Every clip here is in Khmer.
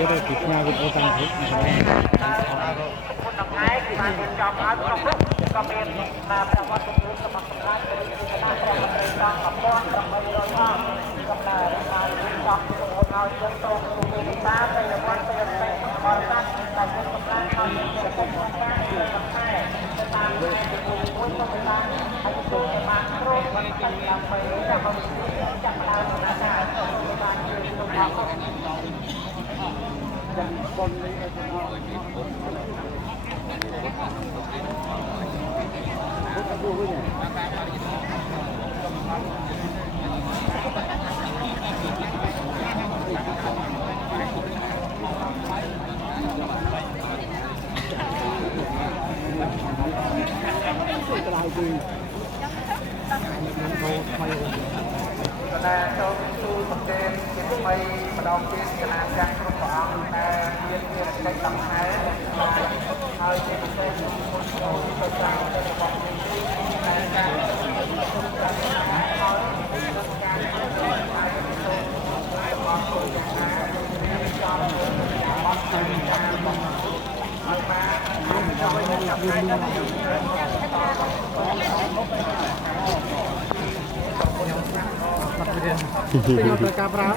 ទៀតទៅពីផ្ញើវីដេអូតាមរូបណា Nah,ចូលទូប្រទេសជាថ្មីម្ដងទៀតគណៈចាស់គ្រប់ព្រះអង្គដែលមានភារកិច្ចសំខាន់ហើយជាពិសេសមុនចូលទៅតាមរបស់នេះតែការPenyok mereka berapa?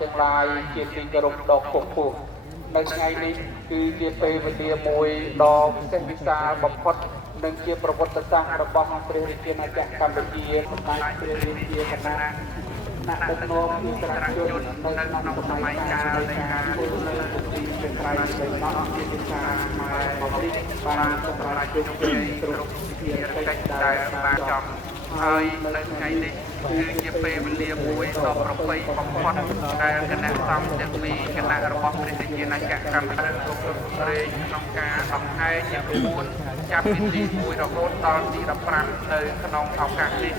Tương laiជាទីគោរពដ៏ខ្ពង់ខ្ពស់នៅថ្ងៃនេះគឺជាពេលវេលាមួយដ៏ពិសេសវិសាលបំផុតនិងជាប្រវត្តិសាស្ត្ររបស់ព្រះរាជាណាចក្រកម្ពុជាសម្ដេចព្រះរាជាគណៈអ្នកដឹកនាំអិសរាជជននៅក្នុងសម័យកាលនៃការធ្វើនៅទីเป็นត្រៃនៃដល់ជាវិសាលខ្មែរមកនេះបានសម្រាប់ជោគជ័យគ្រប់ភារកិច្ចដែលបានចំហើយនៅថ្ងៃនេះគឺជាពេលវេលាមួយដ៏ប្រពៃបំផុតដែលគណៈសំទាំងពីរគណៈរបស់ព្រះរាជាណាចក្រកម្ពុជាគ្រប់គ្រងក្នុងការដង្ហែជាក្បួនចាប់ពីទី1រហូតដល់ទី15នៅក្នុងឱកាសនេះ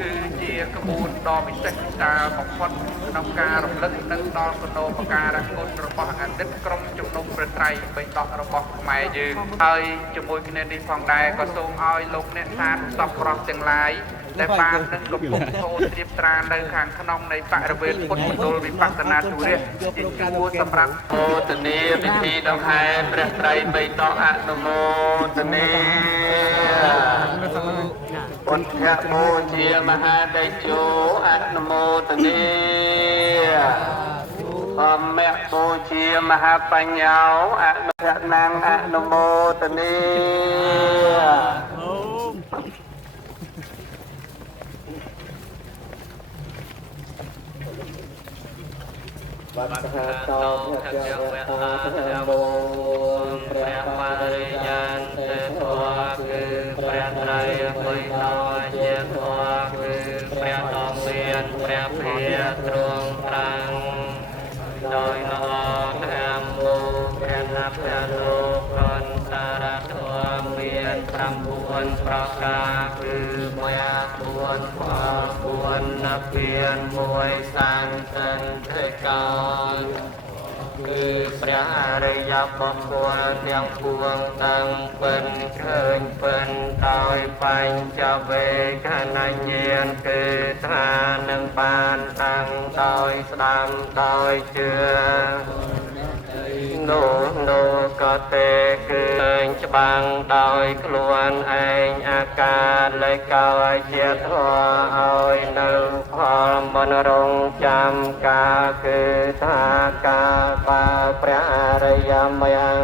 គឺជាក្បួនដ៏ពិសេសវិសាលបំផុតក្នុងការរំលឹកនិងដល់គុណូបការៈគុណរបស់អតីតក្រុមជំនុំព្រះត្រៃបិដករបស់ខ្មែរយើងហើយជាមួយគ្នានេះផងដែរក៏សូមឲ្យលោកអ្នកសាទសពប្រុសទាំងឡាយដែលបាននឹងកំពុងចូលត្រៀបត្រានៅខាងក្នុងនៃបរិវេណពុទ្ធមណ្ឌលវិបស្សនាធុរៈជាជួរសម្រាប់មោទនីពិធីដង្ហែព្រះត្រៃបិដកអនុមោទនីពុទ្ធបូជាមហាតេជោអនុមោទនីធម្មបូជាមហាបញ្ញោអនុរណងអនុមោទនីវត្តហេតុតភគវេអធមោព្រះបរិញ្ញាណទេធម៌គឺព្រះត្រៃបិដកជាធម៌គឺព្រះដ៏មានព្រះភិយទ្រង់ប្រាំងដោយល្អតាមមូព្រះណាព្រះ นประกาศคือมวยควรความควรนักเรียนมวยสังกันเทกอนคือพระอริยบุคคลยังปวงตั้งเป็นเคยเป็นตอยปัญจเวกนัยเยียนคือทานังปานตั้งตอยสดำตอยเชื่อโนก็เตคือเองจะบังโดยกลวนเองอาการเลยเกาเจียทัวเอาหนึ่งพอมนรงจำกาคือทากาปาพระอริยมยัง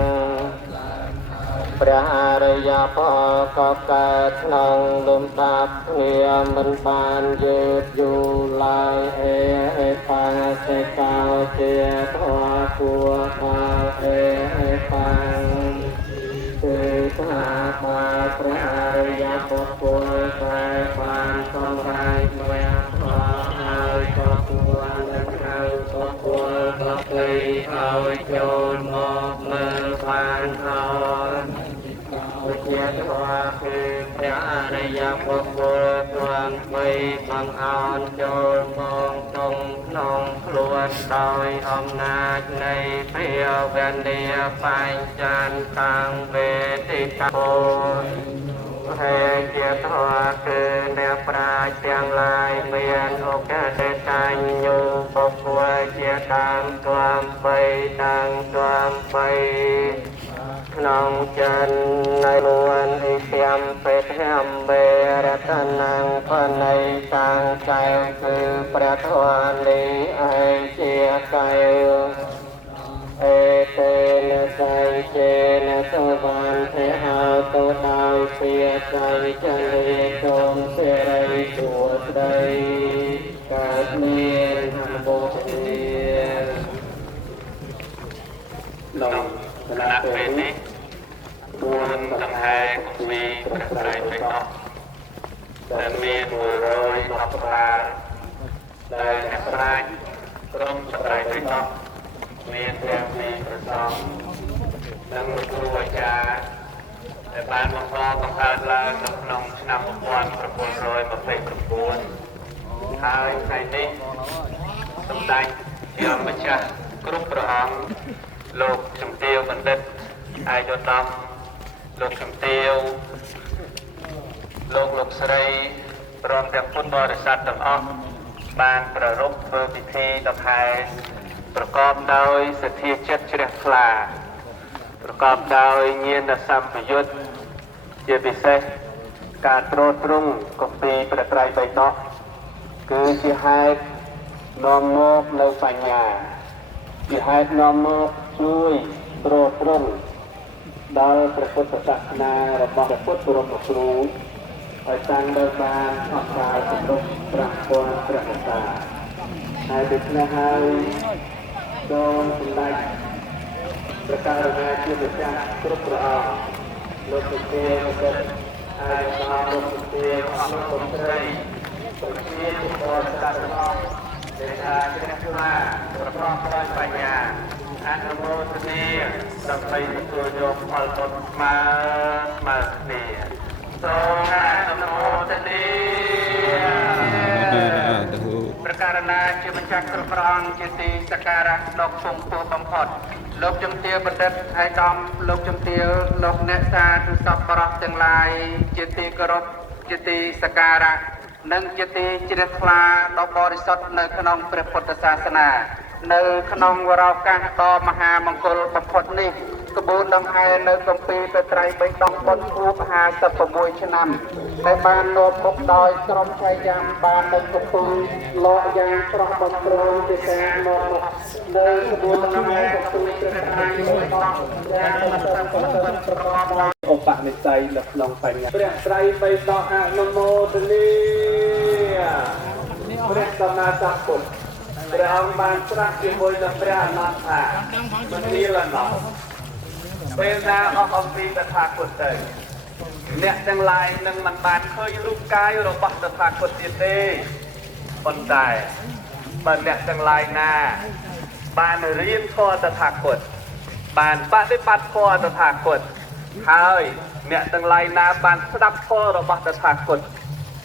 พระอริยพอกเกิดนองลมตับเนียมันบานยืดอยู่ลายเอปังเสกาเจียทัวกัวปาเอปังคือทาปาพระอริยบุคคลใจปานสมไรเมื่อพอเอาก็ควรและเอาก็ควรก็เคยเอาโจรมอกมือปานเอาเจียทัวคือพระอริยบุคคลควรไม่บังอ่อนโจรมองตรงนองคลวนโดยอำนาจในเพียวแวนเดียปัญจันตังเวทิตาโพให้เกียรติทวาคือเดียปราเชียงลายเมียนโอกาสตัญญูปกป่วยเจียตังความไปตังความไปน้องจันในลวนอิเทียมเป็ดแฮมเบรัตนังพในสังใจคือประทวนลีไอเจียไกเอเตนะใจเจนะสวรรค์เทหาตุดาวเสียใจจะเลจงเสียไรตัวใดกาดเมียนทำโบเนียน้องคณะเป็นนี้บวนตั้งแต่กุมีประสายไปต่อแต่มีบัวโรยลับปลาได้นักปราชญ์ร่มสายไปต่อมีเทียมมีประสองดังครูอาจารย์ในบ้านมังกรต้องการลาหนุนองนำวันประปวนโรยมาเป็นประปวนท้ายในนี้สมได้เชื่อมจักกรุ๊ปประหารโลกจำเตียวบัณฑิตไอโดดำโลกจำเตียวโลกสไรรวมทั้งพุทธบริษัทต่างๆบ้านประรบเบอร์พิธีดอกไม้ประกอบโดยเสถียรจัดเฉลี่ยคลาประกอบโดยเงียนสัมปยุตเยบิเซการโปรดรุ่งกปีประไตรใบเนาะคือที่ให้นอมโมกในปัญญาที่ให้นอมโมกช่วยโปรดรุ่งดาวพระพุทธศาสนาระบอบพระพุทธบรมครูไปตั้งโดยการออกกายสมรสประพรประกาศให้เด็กนะให้โดนสมัยประกาศงานที่เป็นการครบรอบโลกเทียมเป็นอายุมาโลกเทียมอันสมใจเป็นเทียมบริษัทรอบเดินทางที่นักล่าประกอบด้วยปัญญาอนุโมทนีสัมไปตัวโยมพลตมาเนียทรงอนุโมทนีประการนาเชื่อมันจักรพรองจิตีสการะดอกทรงตัวบังพดโลกจมเตียวบัณฑิตไอ้ดอมโลกจมเตียวโลกเนตาทุสัพปะรอจังลายจิตีกรบจิตีสการะนังจิตีจิตคลาดอกบริสุทธิ์ในขนมพระพุทธศาสนาในขนมวรากาต่อมหามงคลบังพดนี้กระบวนดองไห้ในกปีเป็นไตรใบตองบนภูมหาสัพมวยชนำในบ้านโนมกดอยกรมชัยยามบ้านในกปีลอยยางตรอกบนตรงที่แสงโนมในกระบวนดองไห้กปีเป็นไตรใบตองยางมาเติมเป็นประกอบองค์ปะในใจหลับลงไปเปลี่ยนไตรใบตองอนุโมทนีเปลี่ยนสมาจักรคุณพระองค์บานตรัสที่มวยลำพระนันทามันนี้ละหนอเป็นนาองค์ปีตถาคตเตยเนี่ยจังไรนึงมันบานเคยรูปกายเราบัตถาคตยินดีคนใจมันเนี่ยจังไรนาบานเรียนข้อตถาคตบานปฏิบัติข้อตถาคต ហើយអ្នកទាំងឡាយណាបានស្ដាប់ធម៌របស់តថាគត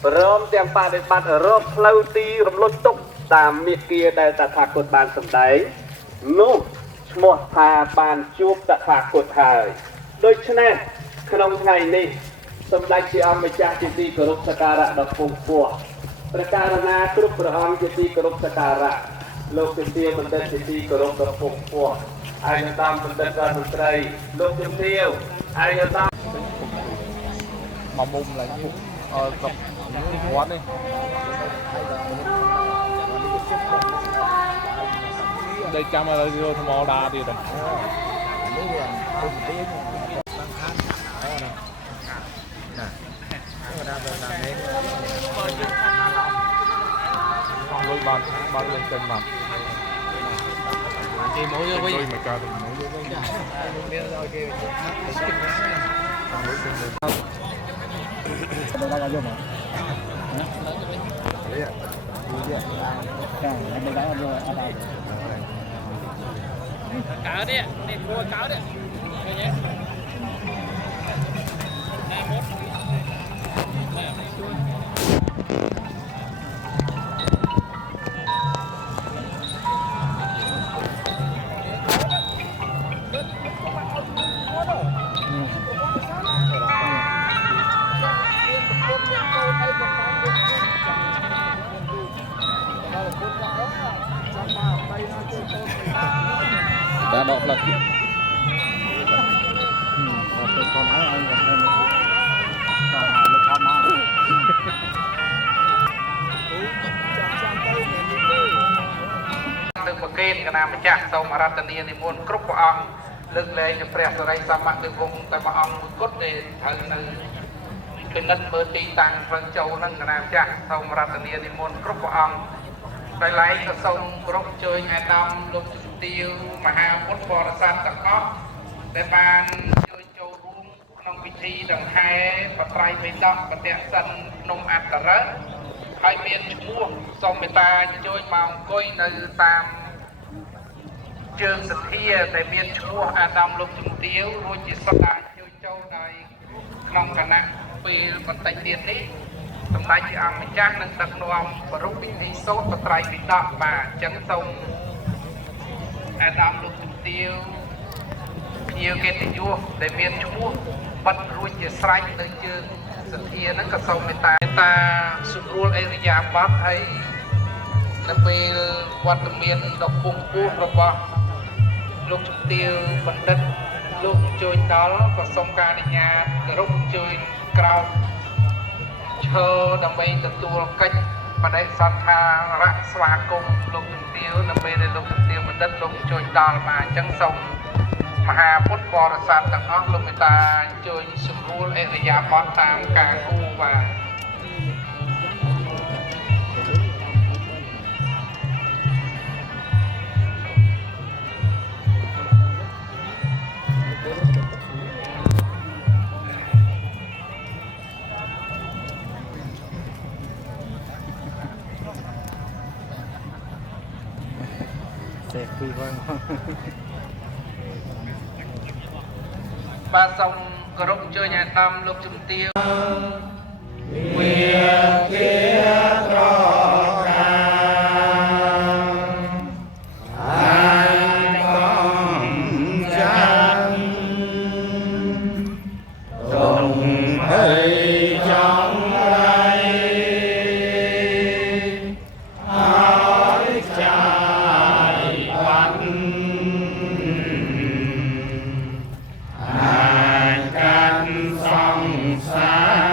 ព្រមទាំងបដិបត្តិរកផ្លូវទីរំលត់ទុកតាមមាគ៌ាដែលតថាគតបានសម្ដែងនោះឈ្មោះថាបានជួបតថាគតហើយដូច្នេះក្នុងថ្ងៃនេះសម្ដេចជាអង្គម្ចាស់ជាទីគោរពសក្ការៈដ៏ពងពោះប្រការណាគ្រប់ព្រះអង្គជាទីគោរពសក្ការៈលោកជំទាវបណ្ឌិតជាទីគោរពដ៏ពងពោះអាយតាមបណ្ឌិតរដ្ឋមន្ត្រីលោកជំទាវអាយតាម mà mông lại cặp quán đi đây chăm là vô thầm mò đa đi rồi lôi ban lên chân mặt chị mỗi vô đi mà cho từng mỗi vô đi đây là vô mà đấy ạ em đang vô cá đi đi mua cá đi đã đọc là con nói anh là con lúc con nói được một kênh cái nào mà chặt xong mà ra tân niên thì muốn cướp của ông lực lên cho phép rồi đây sao mạng được vùng tại mà ông cốt để thằng này cái nấc bờ tí tăng vân châu nâng cái nào chặt xong mà ra tân niên thì muốn cướp của ông đây lấy cái sông cướp chơi ngày năm lúc tiêu mà hai phút bò san tắc có để bàn chơi châu rung nông vị trí đồng hai và trai với đọc và tiện sân nông ạt tờ rớt hai miền mua xong người ta chơi màu coi nơi tam trường sật thia tại miền mua Adam lúc trung tiếu rồi chỉ sắp lại chơi châu này nông cả nặng vì còn tay tiền đi tầm tay chị ăn mình chắc nâng đặc nông và rút vị trí sốt và trai với đọc và chân sông Adam lúc trung tiêu nhiều cái tình vua để miền chúa bắt ruồi chỉ sánh nơi chưa sự thiên nó cả sông người ta sụp ruồi ấy giảm bát hay là về quan tâm miền đọc vùng vua rồi bỏ lúc trung tiêu vận đất lúc chơi đó và sông ca đi nhà lúc chơi cao chờ đầm bay từ tua cách và đây sát tha rạng xóa cùng lúc trung tiêu đầm bay đây lúc trung tiêu vận đất lúc chơi đó mà chân sông mà hà phút bò là sàn tầng óc lúc người ta chơi sụp ruồi ấy là giảm bát tam cả khu và ba sông cờ rốc chơi nhà năm lúc trung tiêu Nguyệt kia trò càng ai con chân cùng thấy trong đây hỏi trai quanh sông xa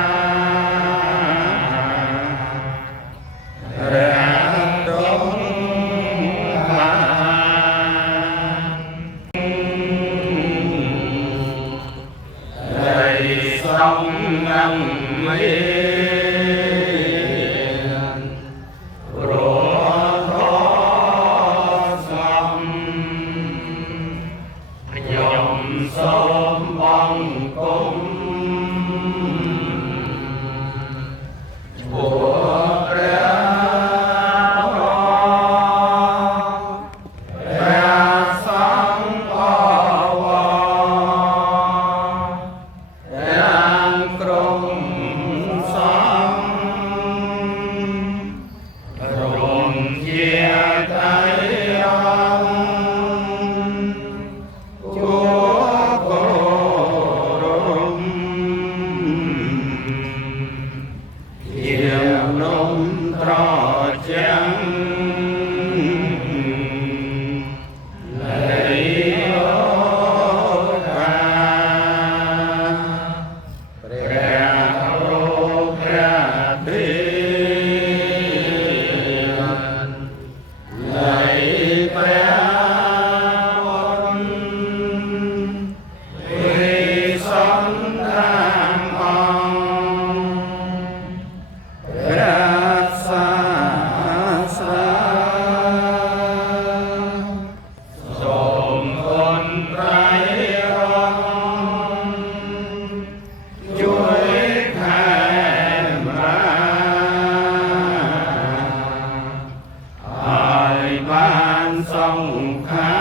បានសង្ខា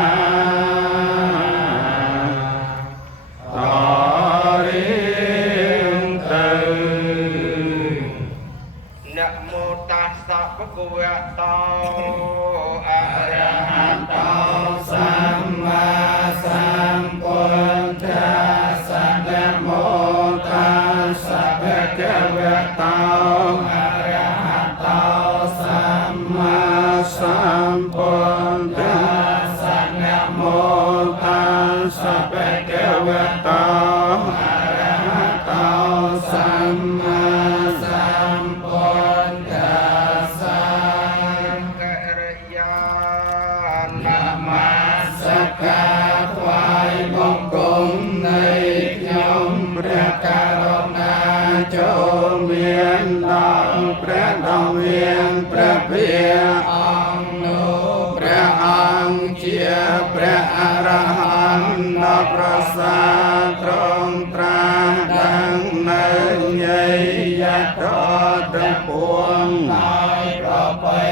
ររៀងទៅนะโมตัสสะภะคะวะโตอะระหะโตสัมมาสัมพุทธัสสะนะโมตัสสะภะคะวะโตอะระหะโตสัมมาสัมพุทธัสสะนะโมตัสสะภะคะวะโตอะระหะโตสัมมาสัมพุทธัสสะกริยานะมัสการถวายบังคมในខ្ញុំព្រះករុណាចូលមានដល់ព្រះដ៏មានព្រះភិអង្គនោះព្រះអង្គជាព្រះអរហន្តដ៏ប្រសើរទ្រង់ត្រាស់ដឹងនៅញយតទាំងពួងហើយប្របី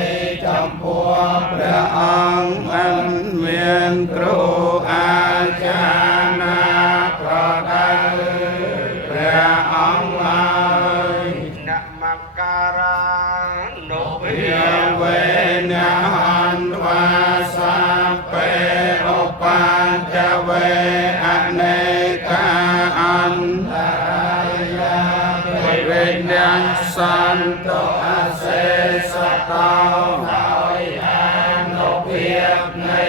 ចំពោះព្រះអង្គមិនមានគ្រូអាចារ្យណាប្រដៅព្រះអង្គហើយនមការៈនុភាវេនហន្ត្វាសាពេឧបញ្ចវេអនេកាអន្តរាយាវិញ្ញាណសន្តោអសេសតោដោយអនុភាពនៃ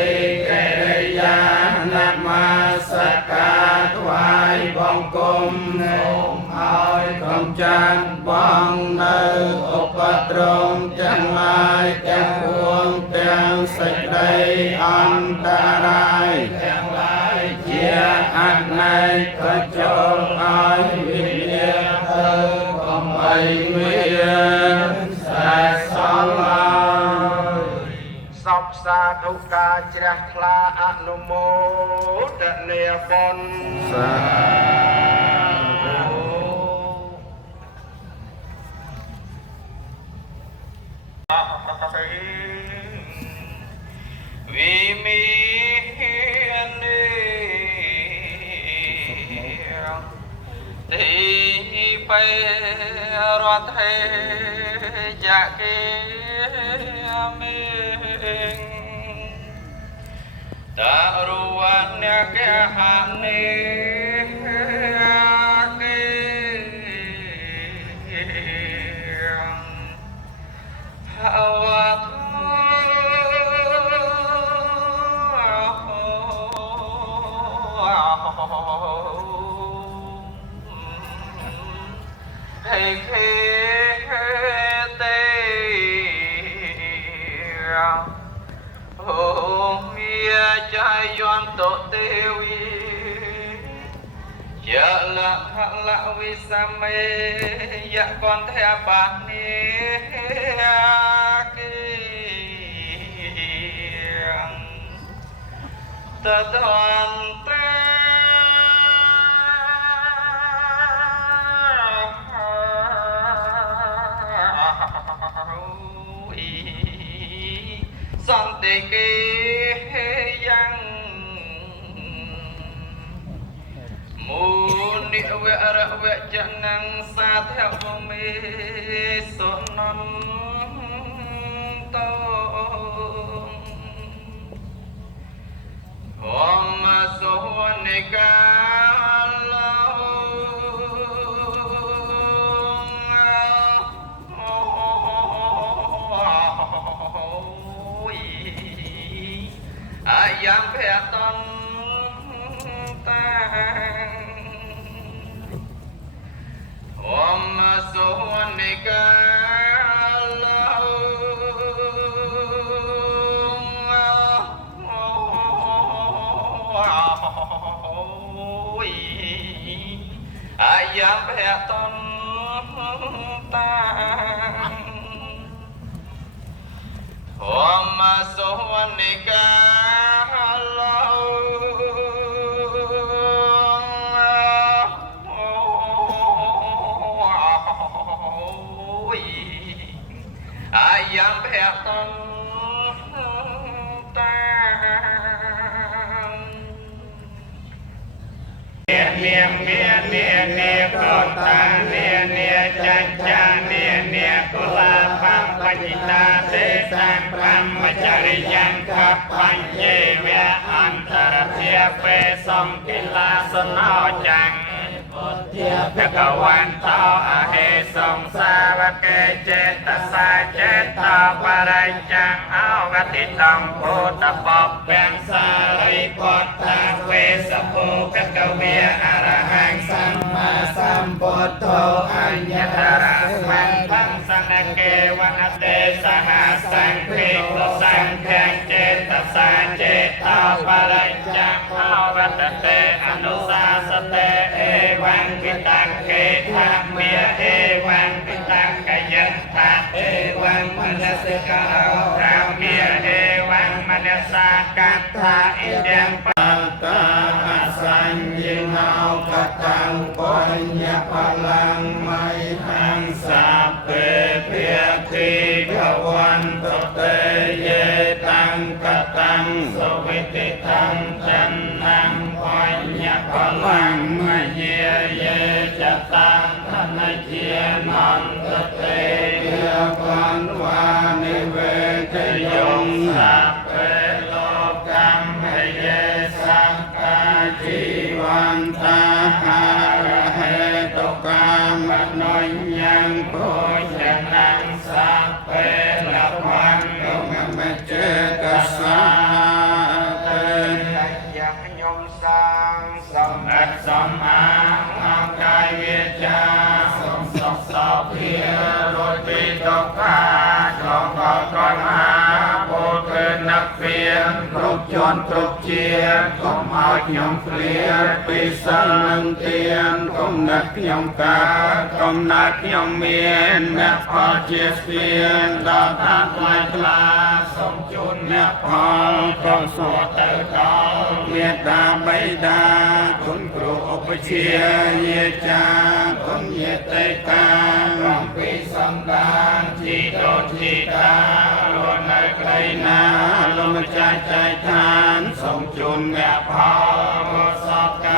កិរិយានមស្ការថ្វាយបង្គំសូមឲ្យកុំចាត់បងនៅឧបទ្រពទាំងឡាយទាំងពួងទាំងសេចក្តីអន្តរាយទាំងឡាយជាអនេកចូលឲ្យវិញ្ញាណទៅកុំឲ្យមានសេសសល់ឡើយសពសាធុការជ្រះថ្លាអនុមោទនាបុណ្យសាវិមានទីបេរដ្ឋេយគិមេតារុវនកហនេហវតហេខេតេអូមាចាយន្តទេវីយលខលវិសមេយកន្តេបានីគិតតន្តេសន្តិគិយ៉ាងមូនិវរវចនំសាធវមេសុនំតោហមសុនិកាឡោអាយ៉ាងភៈតនតាហមសុនិកាឡោអាយ៉ាងភៈតនតាហមសុនិកាឡោអាយ៉ាងភៈតន เนียเนียเนียโกตาเนียเนียจัจจาเนียเนียกุลาภะปัจจิตาเตสังพรหมจริยังขับปัญเจเวอันตรเทียเปสมกิลาสนอจังพระกวันเท้าอาเหสงสาวกเกเจตสาเจตาปริจังเอากติตังโพตปอบแปงสาริปุตตะเวสภูพระกเวียอรหังสัมมาสัมพุทโธอัญญตระมันทังสังเกวนเตสหสังฆิโตสังฆังเจตสาเจตาปริจังเอาวัตเตอนุสาสเตเอวังปิตังเกธาเมียเอวังปิตังกยัตถาเอวังมนัสกะราเมียเอวังมนัสกัตถาอิเดียงปัตตาสัญญินาวกตังปัญญาพลังไมหังสัพเพเพียทิภวันตเตเยตังกตังสวิติตังจันนังปัญญาพลังไมเยเยจะตังธนเจียนันตเตเยวันวานิเวทยงสัพเพโลกัมเหเยสังฆาจีวันตาหาระเหตุกามโนยังโพชนังสัพเพละพังโกมเจตสาเตยังยมสังสมอัตสมอาอังกายเวจาสมสกสอบเพียรถปีตกกาจองกอดกอดมาโพธินักเพียนครบจนครบเชียนก้มเอาหยองเปลี่ยนปีสังนังเตียนก้มนักหยองกาก้มนักหยองเมียนแม่พอเจียเสียนดาวตาลายกลาสมจุนแม่พอก็สวดเติร์ดเมียดาใบดาคุณครูอุปเชียเยจาคุณเยเตกาลองปีสัมดานจีโตจีตาลวนในไกลนาลมใจใจทานสมจุนแม่พอสอบกา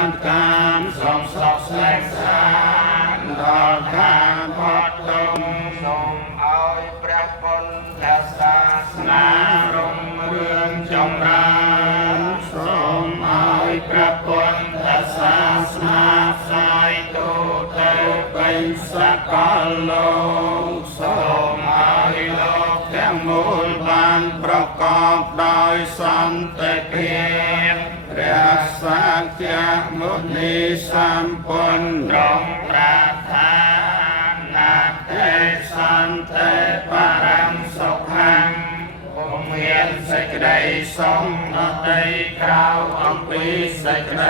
รสมสอบแสงสารดอกทานพอดตรงทรงเอาพระพุทธศาสนารุ่งเรืองจงรังทรงเอาพระพุทธศาสนาสายตูเตเป็นสกลโลกทรงเอาโลกแห่งมูลบานประกอบโดยสันติเพียรพระสัจจะมุนีสัมปุณณรงปราทานนาเทสันเตปรังสุขังผมเห็นสัจใดทรงนติคราวอัมพีสัจใด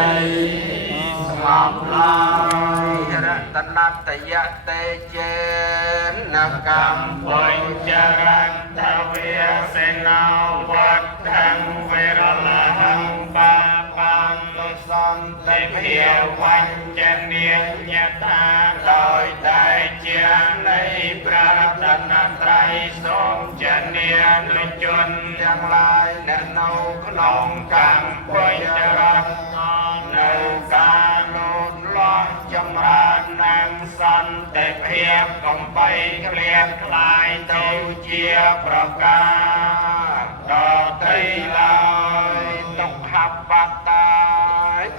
สมองลายรัตนัตยะเตเจนกรรมปุญจรังทเวียเสนาวัดทังเวรละหังปาปังตุสันติเพียวันเจเนียญตาโดยได้เจียงในพระรัตนตรัยทรงเจเนียนุจนทั้งหลายแนะนำขนมกังปุญจรังในการลดล้อนจำราญนางสันติเพียบกงไปเคลียคลายเต้าเจียประกาศต่อไทยลอยตกหับปัตตา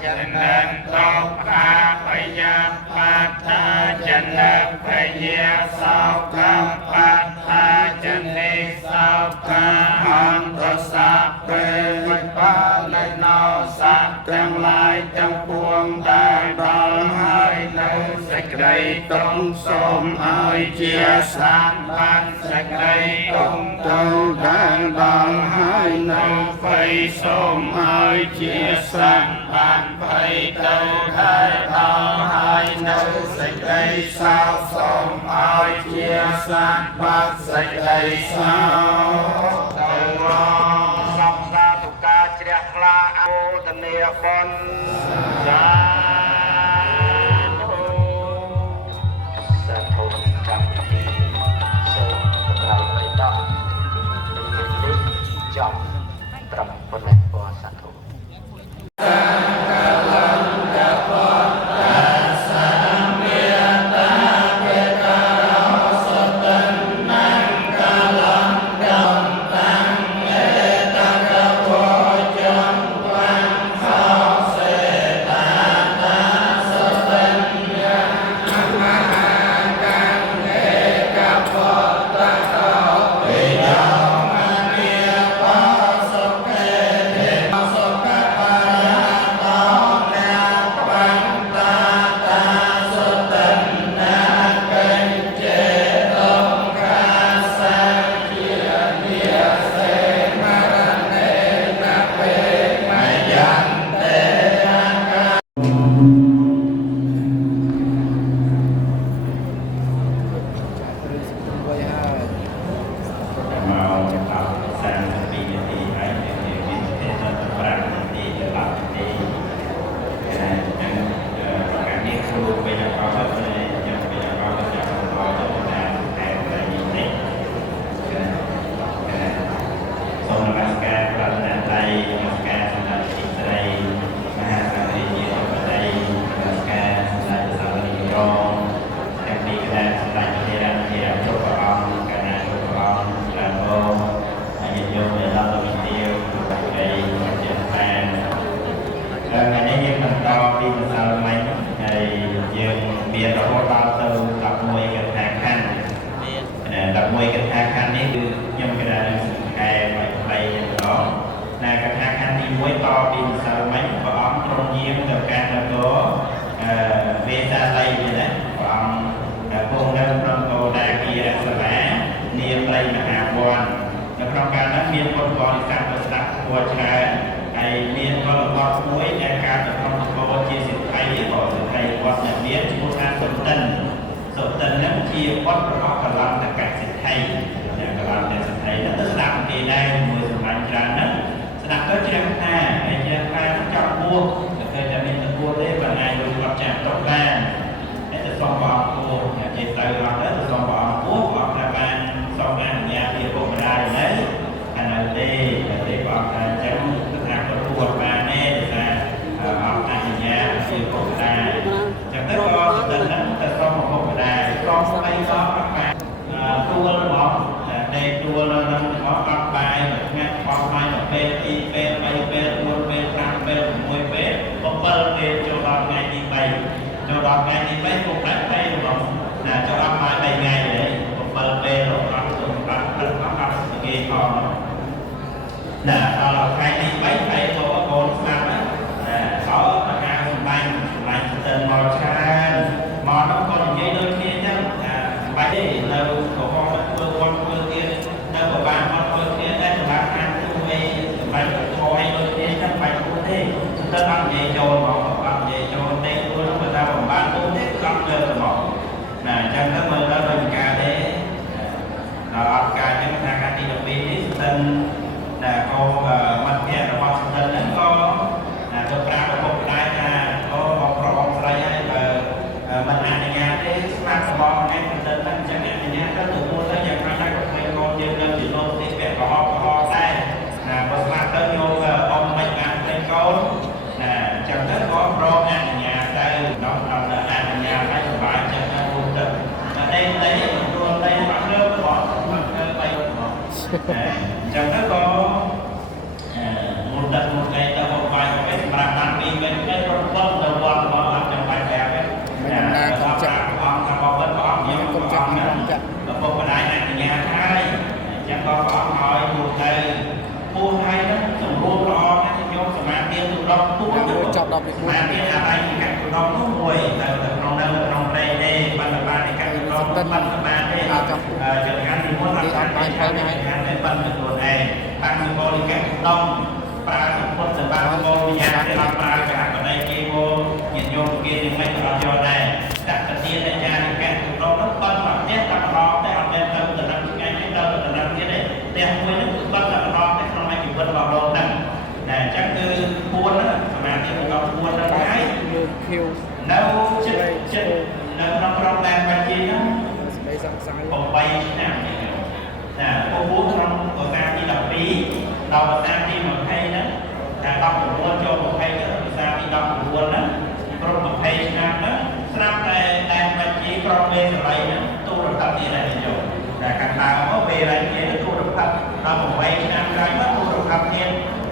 จันเดินตกขาพยาปัตตาจันเดินพยาสาวกับปัตตาจันเนสาวกับอันตสัพเพวิปัสในนอสัตทั้งหลายทั้งปวงได้ดลให้ในสักใดต้องสมให้เจียสานบันสักใดต้องเติมได้ดลให้ในไฟสมให้เจียสานบันไฟเติมได้ดลให้ในสักใดสาวสมให้เจียสานบันสักใดสาวสัมสาตุกาเจริญลาโอตเนียบนสาธุสาธุกรรมดีโสกเราไปต่อเป็นเด็กจอมตรำปนแหลกปอสาธุ កថាខាងទី1តពីម្សិលមិញព្រះអង្គទ្រង់យាងទៅកាន់នគរវេសាល័យនេះណាព្រះអង្គគង់នៅក្នុងគោដាគិរសាលានាព្រៃមហាវ័ននៅក្នុងការនោះមានពុទ្ធបរិស័ទទៅស្ដាប់ធម៌ច្រើនហើយមានពលរដ្ឋមួយដែលកើតនៅក្នុងនគរជាសិទ្ធិក៏សិទ្ធិគាត់អ្នកមានឈ្មោះថាសុតិនហ្នឹងជាបុត្ររបស់កលន្តកសិទ្ធិកលន្តសិទ្ធិទៅស្ដាប់គេដែរមួយសម្រាប់ច្រើនហ្នឹងស្ដាប់ទៅជ្រះថាហើយជ្រះថាចង់បួសតែឃើញតែមានតួទេប៉ុន្តែលោកគាត់ចាស់តបបានហើយទៅសុំព្រះអង្គបួសនិយាយទៅអត់ទៅសុំព្រះអង្គបួសព្រះអង្គថាបានសុំអនុញ្ញាតពីពុកម្ដាយនៅអានៅទេព្រះអង្គថាអញ្ចឹងគឺថាគាត់បួសបានទេថាអង្គអនុញ្ញាតពីពុកម្ដាយអញ្ចឹងទៅក៏ទៅនឹងទៅសុំពុកម្ដាយសុំស្ដីសពបានទួលរបស់ដែលទួលនៅនឹងរបស់អត់បាយមួយថ្ងៃបោះបាយមួយពេល2ពេល3ពេល4ពេល5ពេល6ពេល7ពេលចូលដល់ថ្ងៃទី3ចូលដល់ថ្ងៃទី3ពុកតែពេលរបស់ចូលអត់បាយ3ថ្ងៃទេ7ពេលរហូតដល់5អត់គេផងដល់ថ្ងៃទី3ពេលចូលកូនស្ដាប់ណាเขาอาการสบายស្ទើរមកច្រើនមកដល់ក៏និយាយដូចគ្នាចឹងបាច់ទេនៅក៏ផងធ្វើទៀតនៅក៏បានមកធ្វើគ្នាដែរសម្រាប់ខាងទូឯសម្រាប់ធေါ်ឲ្យដូចគ្នាចឹងបាច់គួរទេស្ទើរអត់និយាយចូលមកអត់និយាយចូលទេគួរទៅថាបំបានទូទេក៏លើទៅមកអញ្ចឹងទៅមើលដល់ដូចការទេដល់អត់ការចឹងថាការទី12នេះស្ទើរតែក៏មិត្តភក្តិរបស់ស្ទើរហ្នឹងក៏ទៅប្រាប់ពុកម្ដាយថាអូបងប្រុសបងស្រីហើយបើមិនអនុញ្ញាតទេស្មាត់របស់ថ្ងៃទៅហ្នឹងចឹងអនុញ្ញាតទៅទទួលទៅយ៉ាងណាដែរក៏ឃើញកូនយើងនៅជាលោកទីពាក់កុហកដែរបើស្មាត់ទៅយកអ៊ំមិនបានព្រេងកូនចឹងទៅក៏ប្រងអនុញ្ញាតទៅដល់អនុញ្ញាតឲ្យសុបាយចឹងទៅទៅតែទទួលតែបាក់លើរបស់បាក់លើបីរបស់ចឹងទៅក៏មុនដល់មុនឯទៅបបាយទៅសម្រាប់តាមពីវិញទៅរត់វល់ទៅវត្តរបស់អត់ចាំបាច់ប្រាប់ទេកុំចាក់អង្គថាបបិទ្ធព្រះអង្គកុំចាក់ពុកម្ដាយអនុញ្ញាតហើយអញ្ចឹងក៏ព្រះអង្គឲ្យទូទៅពូហើយហ្នឹងសម្រួលល្អណាស់ញោមសមាធិទូដល់ពូទៅចាប់ដល់ពីមួយអានេះអាយកាត់ទូដល់នោះមួយទៅក្នុងនៅក្នុងព្រៃទេបណ្ឌបាតនៃកាត់ទូដល់បណ្ឌបាតទេចង្ហាន់ទីមុនអត់បានទៅហើយតែបណ្ឌខ្លួនឯងតាំងពីបរិកាត់ទូដល់ប្រើពុទ្ធសម្បត្តិគោលវិញ្ញាណដែលអត់ប្រើការបដិគេវញាតិញោមគេនឹងមិនអត់យកដែរដាក់ប្រធានអាចារ្យកែទូដល់នោះបាត់មកទៀតតែម្ដងតែអត់មានទៅដំណឹងថ្ងៃនេះទៅដំណឹងទៀតទេផ្ទះមួយហ្នឹងគឺបាត់តែម្ដងតែក្នុងជីវិតរបស់លោកហ្នឹងអញ្ចឹងគឺ4ហ្នឹងសមាធិរបស់4ហ្នឹងហើយនៅចិត្តនៅក្នុងក្រុមដែលបញ្ជាហ្នឹងស្ដីសង្ស័យ8ឆ្នាំពពោះក្នុងកសាទី12ដល់កសាទី20ហ្នឹងតែ19ចូល20ទៅកសាទី19ហ្នឹងគ្រប់20ឆ្នាំហ្នឹងស្រាប់តែដែលបញ្ជាក្រុមវេសល័យហ្នឹងទូរទស្សន៍នេះដែរយកតែកាត់ឡើងមកវេសល័យនេះទូរទស្សន៍ដល់8ឆ្នាំក្រោយមកទូរទស្សន៍ទៀត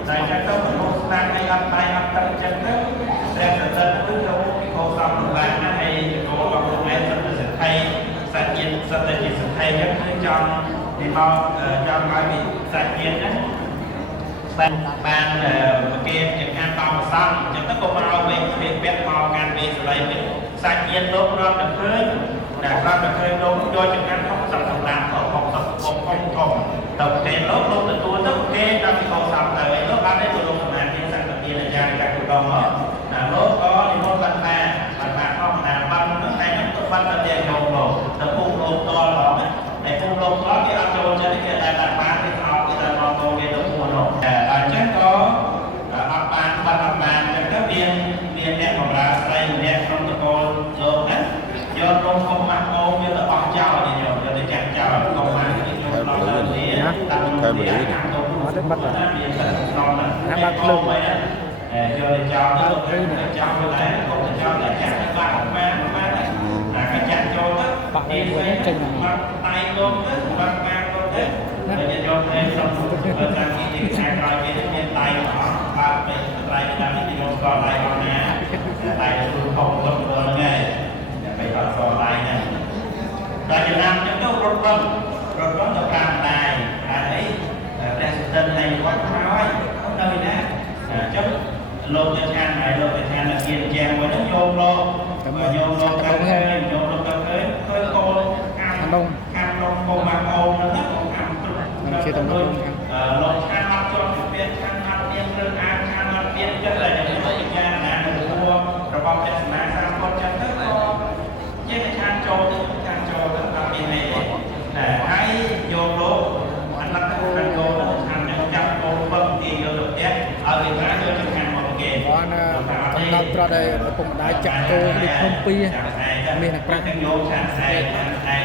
តែចឹងទៅមនុស្សស្នាឲ្យអត់តែអត់ទឹកចឹងទៅតែសន្តិគឺចូលពីកោសំបានណាហើយចូលរបស់ខ្លួនឯងសិទ្ធិសិទ្ធិសច្ចិតសិទ្ធិជាសិទ្ធិចឹងគឺចង់ពីមកចង់ឲ្យមានសាច់ញាតិហ្នឹងបានគេចង្ហាន់តាមប្រសងអញ្ចឹងទៅក៏មកវិញពេលពាក់មកការវេសល័យវិញសាច់ញាតិលោករត់ទៅឃើញតែខ្លះទៅឃើញលោកយកចង្ហាន់60សម្រាប់60ធំទៅប្រទេសលោកទទួលទៅគេដល់ពីកោសំទៅឯលោកបានទៅលោកសមាធិសង្កទានអាចារ្យកាត់ទូដល់មកលោកក៏និមន្តបាត់បានធម្មតាបាននោះតែនឹងទៅបាត់ទៅទៀតយកលោកទៅពុកលោកតល់ហ្មងតែពុកលោកតល់គេអត់ចូលចិត្តគេតែបាត់បានគេអត់គេតែមកទៅគេទៅពួននោះអញ្ចឹងក៏អត់បានបាត់អត់បានអញ្ចឹងទៅមានអ្នកបម្រើស្រីម្នាក់ក្នុងតកូលលោកណាយករំខំមកអូនយកទៅអស់ចោលនេះយកទៅចាក់ចោលកុំបានគេយកដល់លើនេះតាំងពីខាងទៅអត់បាត់ណាមានក្នុងណាបាត់ភ្លើងយកទៅចោលទៅគេចោលទៅដែរកុំចោលតែចាក់ទៅបាក់បានតែគេចាក់ចូលទៅបាក់វិញចេញមកតៃលោកទៅបាក់បានលោកទៅហើយយកទៅក្នុងតាមទីខែក្រោយគេមានតៃអស់បាក់ទៅតៃតាមទីយកស្គាល់តៃអស់ណាតៃទៅខំគាត់ហ្នឹងហើយไปต่อสอบายนะเราจะนำจะต้องรถรถទៅតាមដែរហើយតែស្ទើរនៃវត្តហើយនៅ លោកទៅឆានហើយលោកទៅឆានតែជាជាងមួយហ្នឹងយកលោកយកលោកទៅឃើញយកលោកទៅឃើញកូនខាងលោកកូនមកអូនហ្នឹងខាងទ្រុបជាតំណងលោកឆានអត់ជាប់ពីឆានអត់មានគ្រឿងអាឆានអត់មានចិត្តតែយ៉ាងណាណារបស់ទេសនាសាមគាត់ចឹងទៅក៏ជាឆានចូលទៅឆានចូលទៅតាមមាននេះតែហើយយកលោកអត់ដាក់ខាងលោកឆាននឹងចាប់កូនបឹកទីយកទៅផ្ទះឲ្យវាប្រាយកចំខាងមកគេបានកំណត់ត្រត់ឲ្យពុកម្ដាយចាក់គោពីភ្នំពីមានអ្នកប្រាក់យកឆានឯ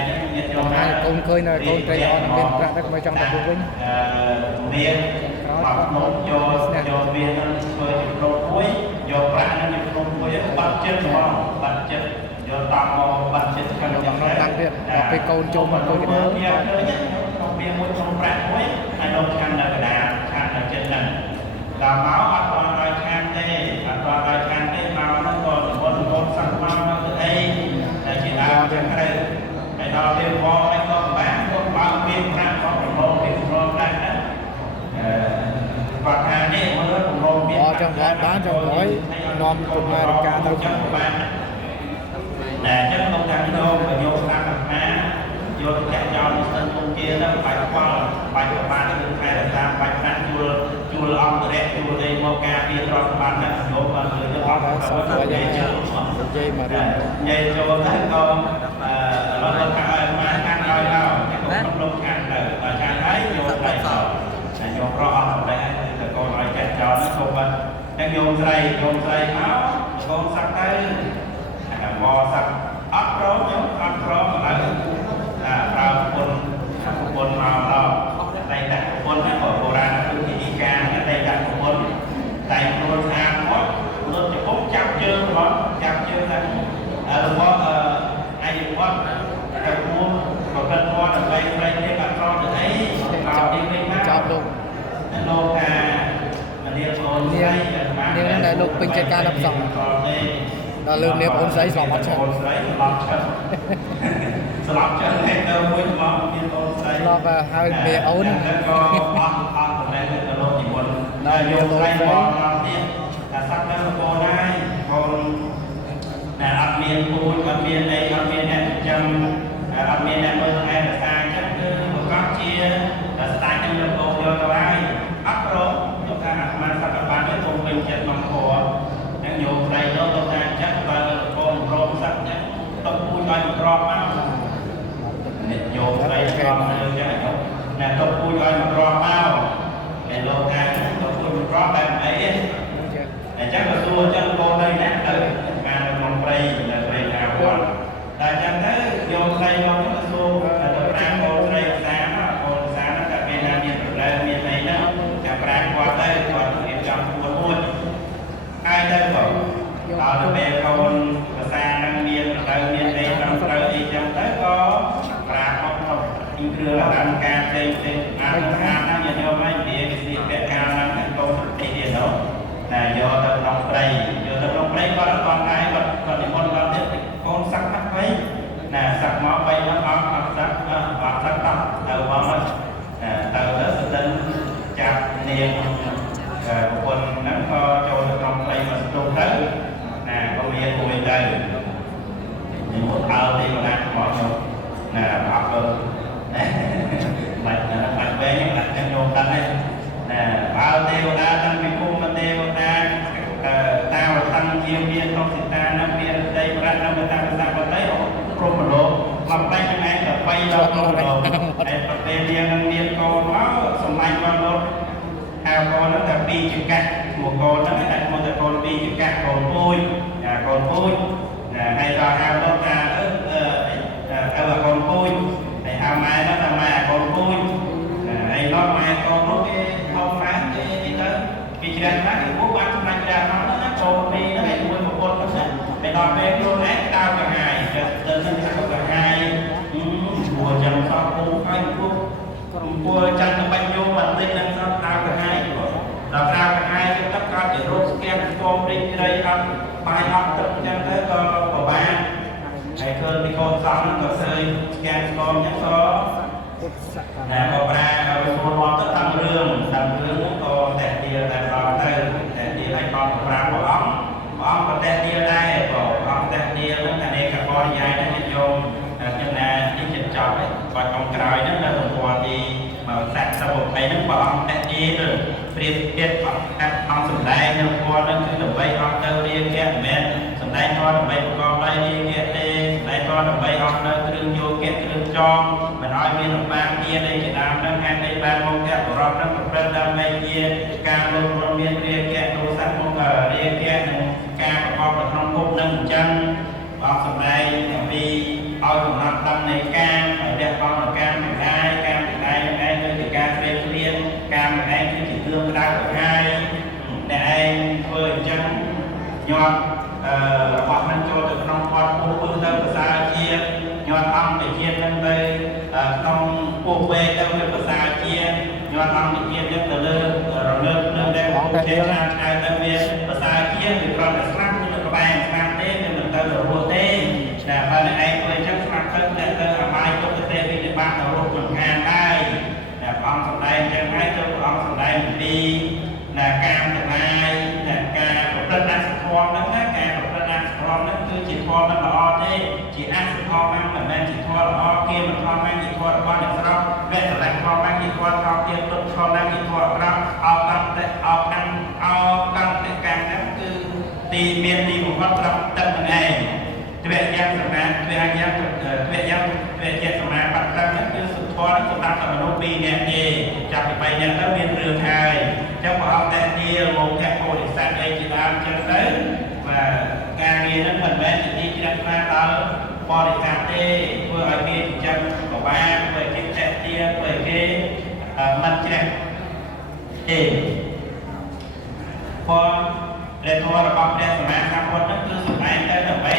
កូនកូនឃើញនៅកូនត្រីអនមានប្រាក់តែមិនចង់ទៅវិញមានបាត់មកយកមាននឹងធ្វើជាក្រុមមួយយកប្រាក់នឹងជាក្រុមមួយបាត់ចិត្តហ្មងបាត់ចិត្តយកតាមមកបាត់ចិត្តខាងយ៉ាងណាដល់ពេលកូនចូលមកកូនទៅមានមួយក្នុងប្រាក់មួយហើយលោកខាងនៅកណ្ដាលខាងនៅចិត្តហ្នឹងដល់មកអត់បានឲ្យខាងទេអត់បានឲ្យខាងទេមកហ្នឹងក៏រត់សាក់មកទៅអីតែជាដើមទាំងក្រៅហើយដល់ពេលវល់ហើយក៏បានគាត់បើមានប្រាក់ក៏ប្រមូលពីប្រមូលដែរណាគាត់ថានេះមើលប្រមូលមានចង់បានចង់ឲ្យនាំគុណនារីកាទៅចង់បានតែអញ្ចឹងលោកថាយកតាមអាហារយកទៅចាក់ចោលស្ទឹងគុំជាទៅបាច់ខ្វល់បាច់ប្រមាណគឺខែតាមបាច់ប្រាក់ជួលអង្គរៈជួលអីមកការពារទ្រព្យសម្បត្តិណាយកបានលើទៅអត់ទៅនិយាយមកនិយាយចូលទៅក៏លោកថាឲ្យមកកាន់ឲ្យដល់តែក៏លោកខាងទៅដល់ខាងហើយយកទៅតែយកប្រអស់តែទៅកូនឲ្យចាក់ចោលហ្នឹងក៏បានតែយកស្រីមកកូនសាក់ទៅមកសាក់អត់ព្រមខ្ញុំអត់ព្រមឥឡូវប្រើពុនមកដល់តែដាក់ពុនហ្នឹងក៏បុរាណគឺវិធីការតែដាក់ពុនតែខ្លួនស្អាតមករត់ចំពុកចាប់ជើងរបស់ចាប់ជើងតែរបស់អាយុវត្តទៅពួងប្រកិនវត្តដើម្បីប្រែកនេះបានក្រទៅអីដល់ទីវិញមកចប់លោកថាមនាលអូនស្រីនាងដែលលោកពេញចិត្តការដល់ផ្សំដល់លើកនេះបងស្រីស្លាប់អត់ចឹងស្លាប់ចឹងស្លាប់ចឹងទៅមួយមកមានអូនស្រីស្លាប់ហើយមេអូនក៏អត់តំណែងទៅលោកនិមន្តដល់យកស្រីមកដល់ទៀតតែសាប់ទៅកូនហើយកូនតែអត់មានពូជអត់មានអីអត់មានអ្នកចិញ្ចឹមអត់មានអ្នកមើលថែរក្សាចឹងគឺប្រកបជាស្ដាយនឹងលោកយកទៅហើយអត់ព្រមយកថាអាត្មាសក្តិបានទៅគុំពេញចិត្តក្នុងធម៌នឹងយកស្រីទៅថាចឹងបើកូនប្រមសឹកចឹងទៅពូជឲ្យក្រប់មកនេះយកស្រីក្រប់ទៅចឹងអ្នកទៅពូជឲ្យក្រប់មកតែលោកថាទៅពូជក្រប់បែបអីអញ្ចឹងក៏សួរចឹងកូននេះណាទៅការនៅក្នុងព្រៃនៅព្រៃការវត្តតែចឹងទៅយកស្រីមកទៅសួរទៅប្រាំកូនស្រីសាមកូនសាតែពេលណាមានប្រឡែមានអីហ្នឹងតែប្រាំគាត់ទៅគាត់រៀបចំខ្លួនមួយហើយទៅក៏ដល់ទៅពេលកូនភាសានឹងមានត្រូវមានអីត្រូវអីចឹងទៅក៏ប្រាំមកទៅពីគ្រឿងអលង្ការផ្សេងអានហ្នឹងយកយកមកនិយាយពីពាក្យការហ្នឹងកូនទីទៀតនោះតែយកទៅក្នុងព្រៃគាត់អត់បានដែរគាត់និមន្តដល់ទៀតកូនសាក់ណាស់វិញណាសាក់មក3ហ្នឹងអត់សាក់តោះទៅមកទៅស្ទឹងចាប់នាងប្រពន្ធហ្នឹងក៏ចូលទៅក្នុងព្រៃមកស្ទុះទៅណាក៏មានមួយទៅនិមន្តអើទេមកណាមកខ្ញុំណាអត់ទៅបាច់បែងដាក់ខ្ញុំយកតាំងហ្នឹងណាបើទេវតាតាំងពីភូមិទេវតាតាវតាំងជាមានក្នុងសិតានឹងមានដីប្រាក់នឹងតាមភាសាបតីព្រមលោកមកបែកនឹងឯងទៅ3ដល់កូនហើយប្រទេសនាងនឹងមានកូនមកសម្លាញ់មកលោកហៅកូនហ្នឹងតែ2ចង្កាក់ឈ្មោះកូនហ្នឹងតែឈ្មោះតែកូន2ចង្កាក់កូនពូជកូនពូជហើយដល់ហៅលោកថាកូនពូជហើយហៅម៉ែហ្នឹងថាម៉ែកូនពូជហើយដល់ម៉ែកូននោះគេហៅម៉ែគេទៅពីជ្រះណាស់គេពួកបានសម្លាញ់ច្រើនមកណាកូនពីរហ្នឹងហើយមួយប្រពន្ធហ្នឹងហើយដល់ពេលខ្លួនឯងដើរកង្ហាយចិត្តទៅនឹងថាកង្ហាយព្រោះចាំសោះពូហើយពួកចាំទៅបាញ់យកបន្តិចនឹងសោះដើរកង្ហាយដល់ដើរកង្ហាយទៅទឹកក៏ជារោគស្គាំងស្គមរីករាយអត់បាយអត់ទឹកអញ្ចឹងទៅក៏ពិបាកហើយឃើញពីកូនសោះហ្នឹងក៏ស្អីស្គាំងស្គមអញ្ចឹងក៏ណាក៏ប្រាឲ្យខ្លួនមកទៅតាមរឿងហ្នឹងក៏តែទីតែប្រងទៅតែទីឲ្យខំប្រា ទៀតអង្គសម្ដែងនៅពណ៌នឹងគឺដើម្បីអត់ទៅរៀនគេមិនមែនសម្ដែងធម៌ដើម្បីប្រកបដោយរៀនគេទេសម្ដែងធម៌ដើម្បីអត់នៅគ្រឿងយោគៈគ្រឿងចងមិនឲ្យមានលំបាកជានៃជាដើមនឹងហេតុនេះបានមកកបរតនឹងប្រព្រឹត្តដើម្បីជាការលុបរំមានរៀនគេទោសៈមករៀនគេនឹងការប្រកបនៅក្នុងភពនឹងអញ្ចឹងអង្គសម្ដែងអំពីឲ្យកំណត់ដំណើរការឲ្យរះបង់នឹងការមិនដែរការមិនដែរនឹងឯងគឺជាការស្រៀបស្រៀនការមិនឯងគឺជាគ្រឿងក្តៅក្រហាយតែឯងធ្វើអញ្ចឹងញាត់របស់នឹងចូលទៅក្នុងផតពោះពឹងទៅភាសាជាតិញាត់អង្គវិជាតិនឹងទៅក្នុងពោះវេទៅវាភាសាជាតិញាត់អង្គវិជាតិនឹងទៅលើរលើកនឹងដែលបងចេះឆ្លាតឆ្នៃទៅវាភាសាជាតិវាគ្រាន់តែស្រាប់នៅក្បែរស្រាប់ទេវាមិនទៅរហូតទេតែបើឯងធ្វើអញ្ចឹងស្រាប់ទៅអបាយទុកទេវិនិបាតទៅរកចំការដែរតែព្រះអង្គសម្ដែងអញ្ចឹងហើយចូលព្រះអង្គសម្ដែងពីការទាំងឡាយការប្រព្រឹត្តអសិទ្ធធម៌ហ្នឹងណាការប្រព្រឹត្តអសិទ្ធធម៌ហ្នឹងគឺជាធម៌មិនល្អទេជាអសិទ្ធធម៌ហ្នឹងមិនមែនជាធម៌ល្អគេមិនធម៌ហ្នឹងជាធម៌របស់អ្នកស្រុកអ្នកស្រឡាញ់ធម៌ហ្នឹងជាធម៌ថោកទាបទុកធម៌ហ្នឹងជាធម៌អាក្រក់អោកម្មតែអោកម្មកាំហ្នឹងគឺទីមានទីបំផុតត្រង់ទឹកហ្នឹងឯងទ្វេយ៉ាងសមាទ្វេយ៉ាងសមាបត្រហ្នឹងគឺសុធរសម្រាប់មនុស្ស2នាក់ទេចាប់ពី3នាក់ទៅមានរឿងហើយចឹងព្រះអង្គតែជាលោកកពុរិស័ទឯជាដើមចឹងទៅបាទការងារហ្នឹងមិនមែនជាទីជ្រះថ្លាដល់បរិស័ទទេធ្វើឲ្យគេចិញ្ចឹមបបាធ្វើឲ្យគេចេះទាធ្វើឲ្យគេមិនជ្រះទេព្រោះព្រះធម៌របស់ព្រះសម្មាសម្ពុទ្ធហ្នឹងគឺសម្ដែងទៅដើម្បី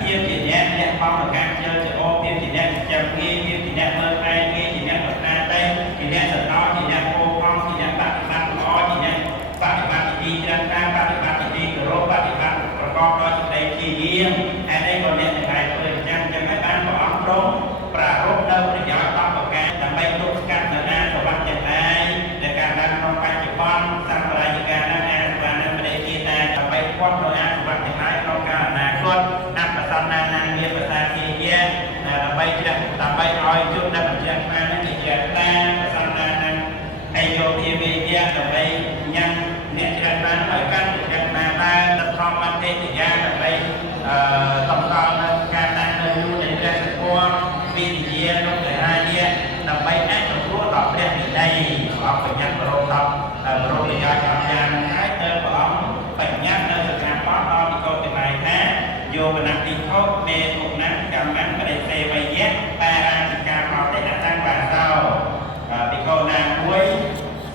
ភាពជាអ្នកបម្រើការជឿជាអូភាពជាអ្នកចាំងាយភាពជាអ្នកមើលឯងងាយជាអ្នកប្រាថ្នាតែជាអ្នកសន្តោសជាអ្នកពោផង់ជាអ្នកបដិបត្តិល្អជាអ្នកបដិបត្តិទីច្រើនការបដិបត្តិទីគោរពបដិបត្តិប្រកបដោយសេចក្តីព្យាយាមហើយនេះក៏អ្នកទាំងឡាយធ្វើអញ្ចឹងហើយបានព្រះអង្គទ្រង់ប្រារព្ធនៅប្រយោជន៍10ប្រការដើម្បីទប់ស្កាត់នៅអាសវៈទាំងឡាយដែលកើតឡើងក្នុងបច្ចុប្បន្នសម្រាប់រាជការនឹងអាសវៈនឹងប្រតិជាតែដើម្បីគាត់នៅអាសវៈទាំងឡាយក្នុងកាលអនាគតអបសន្នានាមានភាសាជាយាដើម្បីឲ្យជួបដល់បញ្ជាក់ថានឹងជាតាប្រសន្នានឹងហើយយកជាវិទ្យាដើម្បីញ៉ាំអ្នកច្រើនបានឲ្យកាន់យ៉ាងណាដែរដល់ធម្មទេតិយាដើម្បីតម្កល់នៅការតាំងនៅយូរនៃព្រះសង្ឃវិទ្យានោះទៅហើយដើម្បីអាចទទួលដល់ព្រះនិតីព្រះអង្គបញ្ញត្តិប្ររោដល់ប្រយោជន៍យ៉ាងហើយទៅព្រះអង្គបញ្ញត្តិនៅសកាបតដល់និកោទាំងឡាយថាយោបនតិធោមេទុណាកម្មបរិសេវយៈបារាជិកាបតេអតាំងបាសោនិកោណាមួយ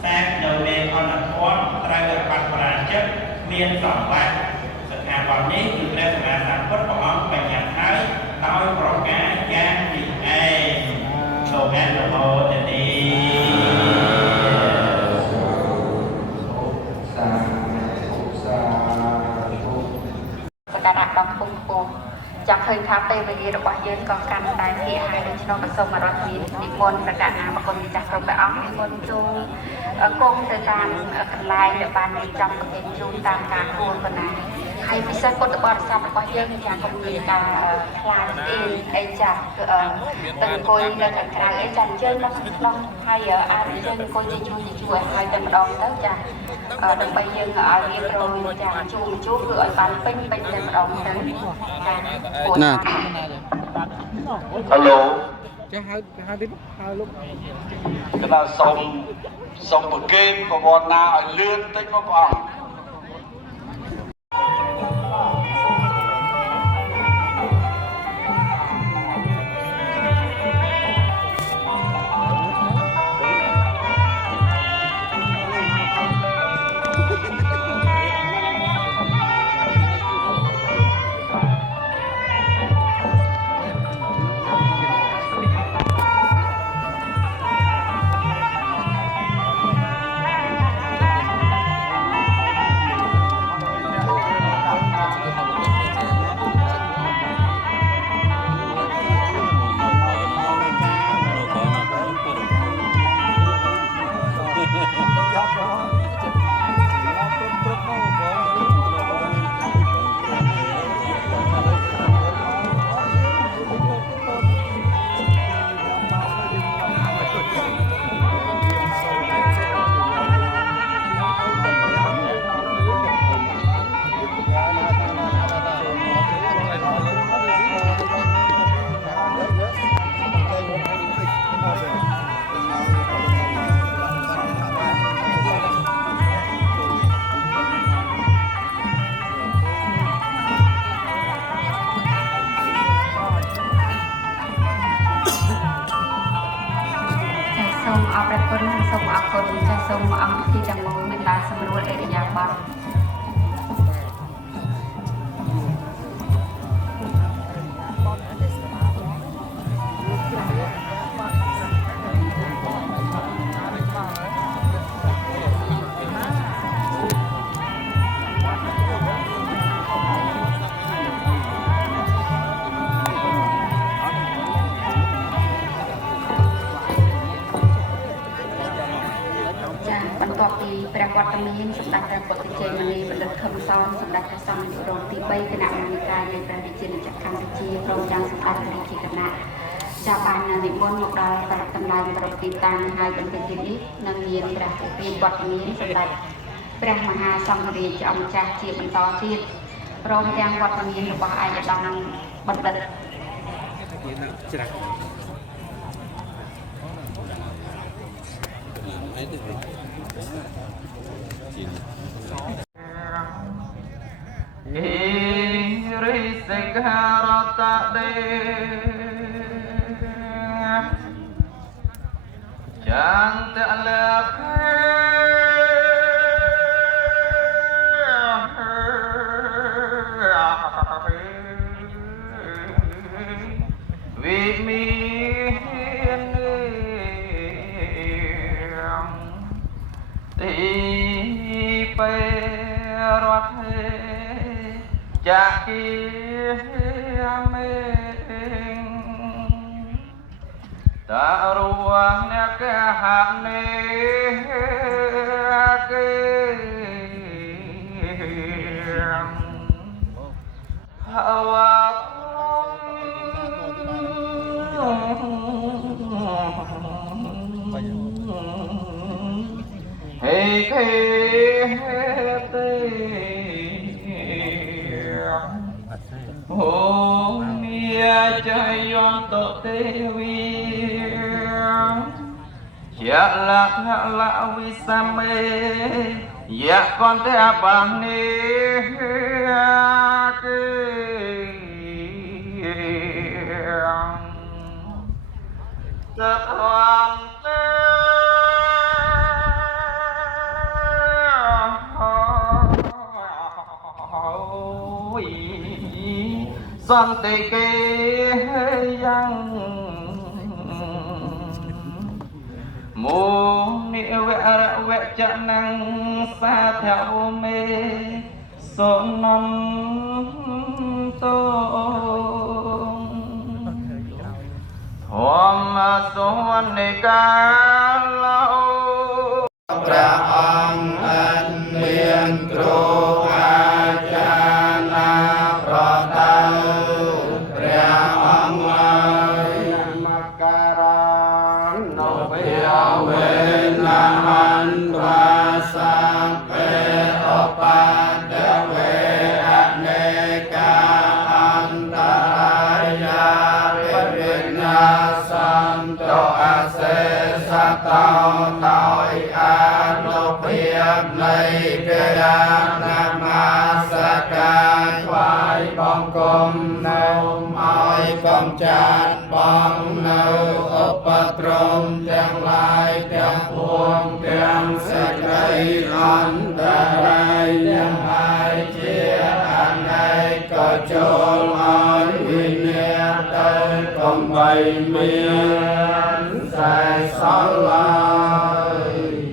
សាកនៅមេអនធម៌ត្រូវអបត្តបរាជិកមានសម្បត្តិសកាបតនេះគឺព្រះសម្មាសម្ពុទ្ធព្រះអង្គបញ្ញត្តិហើយដោយប្រការយ៉ាងនេះឯងលោកអនុមោទនីការដាក់ដល់ពុំពុំចាំឃើញថាពេលវេលារបស់យើងក៏កាន់តែភាកហើយដូច្នោះក៏សូមរដ្ឋមាននិមន្តប្រកាសណាមកគុណម្ចាស់គ្រប់ព្រះអង្គនិមន្តចូលគង់ទៅតាមកន្លែងដែលបានរៀបចំកមានជូនតាមការគួរបណ្ណាហើយពិសេសពុទ្ធបរិស័ទរបស់យើងយ៉ាងក៏មានការខ្លាចអីចាស់ទៅអង្គុយនៅខាងក្រៅអីចាស់អញ្ជើញមកក្នុងហើយអាចអញ្ជើញអង្គុយជាជួយឲ្យតែម្ដងទៅចាស់ដើម្បីយើងឲ្យវាប្រមចាស់ជួគឺឲ្យបានពេញតែម្ដងទៅណាហៅឡូចាហៅទីហៅលោកកណ្ដាលសុំប្រគេនប្រវត្តិណាឲ្យលឿនតិចមកព្រះអង្គ អរិយាបថ ចាបន្ទាប់ពីព្រះវត្តមានសម្ដេចព្រះពុទ្ធជ័យមនីបណ្ឌិតខឹមសនសម្ដេចព្រះសង្ឃនាយករងទី3គណៈកម្មការនៃព្រះរាជាណាចក្រកម្ពុជាព្រមទាំងសម្ដេចព្រះរាជាគណៈចាប់បាននិមន្តមកដល់បរិតម្លៃប្រពៃតាំងហើយបន្តិចទៀតនេះនឹងមានព្រះពុទ្ធវត្តមានសម្ដេចព្រះមហាសង្ឃរាជអង្គចាស់ជាបន្តទៀតព្រមទាំងវត្តមានរបស់ឯកឧត្តមបណ្ឌិត រិសិការតដេចន្តលខេវិមីទីពេរត់ ចាគីមេតារុវអ្នកហនេគេហវហេខេទេ Om Nia Jayanto Dewi Ya la wisame Ya konte abang ni Satuan Son tê kê yang mô ni vẹ chạ năng xa theo mê son non tô hôm son ni ca lâu ra ông anh miền tru a cha na pro ta tao tội an lục hiệp này kê đa nam ma sa ca khoai bong cung nâu mỏi công chát bong nâu upatromទាំងឡាយទាំងពួងទាំងសេចក្តីអន្តរាយទាំងឡាយជាអនេកក៏ចូលឲ្យវិញ្ញាទៅកុំបីមានខ្សែសល់ឡើយ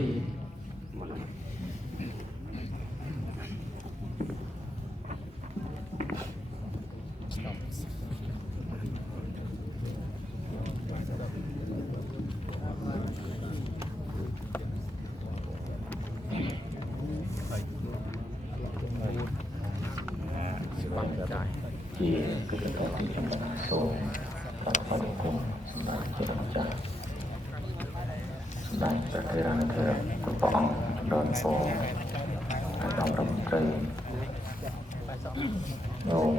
ជាគឺកតទីចំណាសូមបាទអរគុណសម្រាប់ជាម្ចាស់សម្រាប់ព្រះធរណធរគ្រប់ព្រះអង្គដល់សូមអាដាមរដ្ឋមន្ត្រីញោម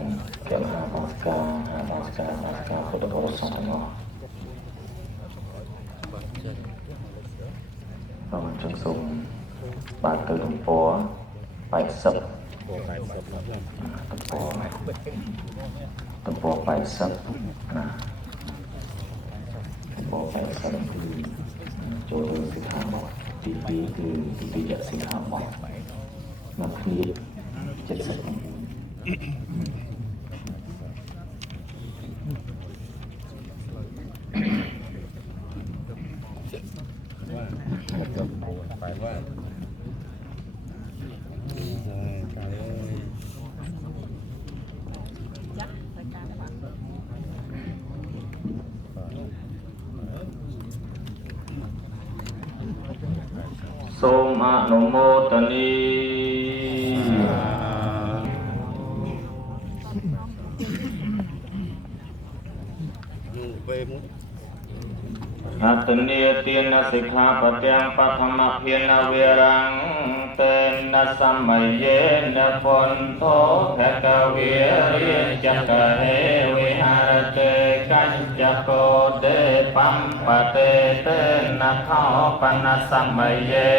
ជាមហាមកការពុទ្ធបរិស័ទទាំងអស់សូមជម្រាបសូមបាទទៅទំព័រ80ទំព័រ80ណាទំព័រ80គឺចូលសិក្ខាបទទី2គឺទី2សិក្ខាបទ นาที70សូមអនុមោទនីអត្តនីទានសិក្ខាបទាំងបឋមភានវិរង្តេនសមយេនពន្ធោភគវិរិយចកហេវិហារតេកញ្ចកោដេបំបតេតេនខោបនសមយេ